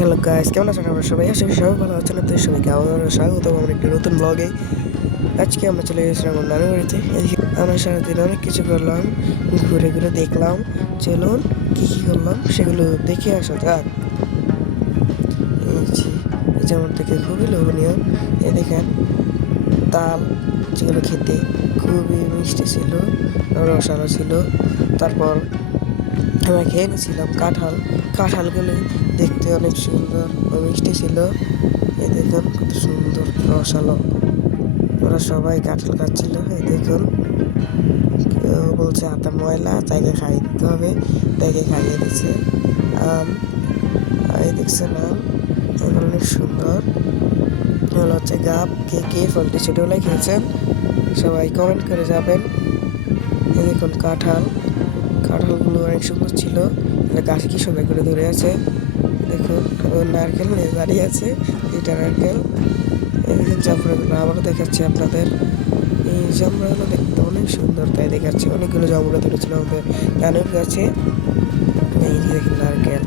Hello guys, কেমন আছেন আপনারা সবাই? আশা করি সবাই ভালো আছেন। আপনাদের সবাইকে আবার স্বাগত আমার একটি নতুন ব্লগে। আজকে আমরা চলে গেছিলাম আমার নানুর বাড়িতে। এদিকে আমরা সারাদিন অনেক কিছু করলাম, ঘুরে ঘুরে দেখলাম। চলুন কী কী করলাম সেগুলো দেখে আসা যাক। এই যে আমার থেকে খুবই লোভনীয়। এই দেখেন তাল, যেগুলো খেতে খুবই মিষ্টি ছিল, রসালো ছিল। তারপর আমরা খেয়ে নিয়েছিলাম কাঁঠালগুলো দেখতে অনেক সুন্দর ও মিষ্টি ছিল। এই দেখুন কত সুন্দর রসালো। ওরা সবাই কাঁঠাল খাচ্ছিল। এই দেখুন কেউ বলছে হাতে ময়লা, তাইকে খাইয়ে দিতে হবে, তাইকে খাইয়ে দিচ্ছে। আম, এই দেখছেন আম, এগুলো অনেক সুন্দর। এগুলো হচ্ছে গাব। কে কে ফলটি ছোটোবেলায় খেয়েছেন সবাই কমেন্ট করে যাবেন। এই দেখুন কাঁঠালগুলো অনেক সুন্দর ছিল। গাছ কি সুন্দর করে ধরে আছে দেখুন। নারকেল নিয়ে দাঁড়িয়ে আছে, এটা নারকেল। এদিকে জামড়াগুলো আবারও দেখাচ্ছি আপনাদের। এই জামড়াগুলো দেখতে অনেক সুন্দর, তাই দেখাচ্ছি। অনেকগুলো জামড়া ধরেছিল আমাদের নানুর গাছে। এই যে দেখুন নারকেল।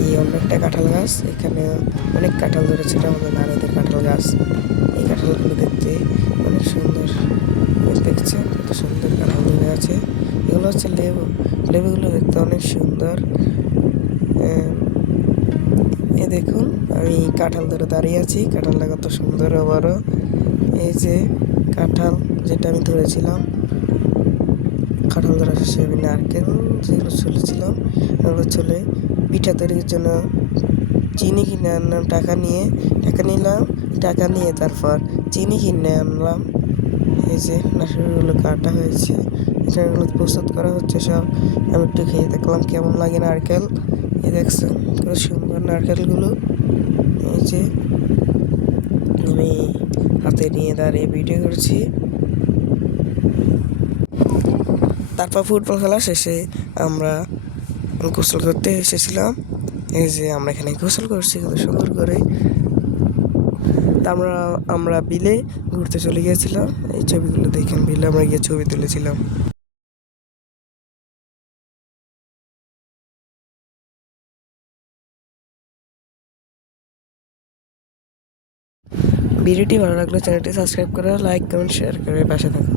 এই অনেকটা কাঁঠাল গাছ, এখানে অনেক কাঁঠাল ধরেছিল আমাদের নানুদের কাঁঠাল গাছ। এই কাঁঠালগুলো দেখতে অনেক সুন্দর, দেখছেন কত সুন্দর কাঁঠাল ধরে আছে। এগুলো হচ্ছে লেবুগুলো দেখতে অনেক সুন্দর। এ দেখুন আমি কাঁঠাল ধরে দাঁড়িয়ে আছি, কাঁঠালটা কত সুন্দর আবারও। এই যে কাঁঠাল যেটা আমি ধরেছিলাম, কাঁঠাল ধরা শেষে আমি নারকেল যেগুলো ছুলেছিলাম ওগুলো ছুলে পিঠা তৈরির জন্য চিনি কিনে আনলাম। টাকা নিয়ে তারপর চিনি কিনে আনলাম। এই যে নারকেলগুলো কাটা হয়েছে, এগুলো প্রস্তুত করা হচ্ছে সব। আমি একটু খেয়ে দেখলাম কেমন লাগে নারকেল। এই দেখছেন কত সুন্দর নারকেলগুলো। এই যে আমি হাতে নিয়ে দাঁড়িয়ে ভিডিও করছি। তারপর ফুটবল খেলা শেষে আমরা গোসল করতে এসেছিলাম। এই যে আমরা এখানে গোসল করছি কত সুন্দর করে। তারপর আমরা বিলে ঘুরতে চলে গিয়েছিলাম। এই ছবিগুলো দেখেন, বিলে আমরা গিয়ে ছবি তুলেছিলাম। ভিডিওটি ভালো লাগলে চ্যানেলটি সাবস্ক্রাইব করে লাইক কমেন্ট শেয়ার করে পাশে থাকুন।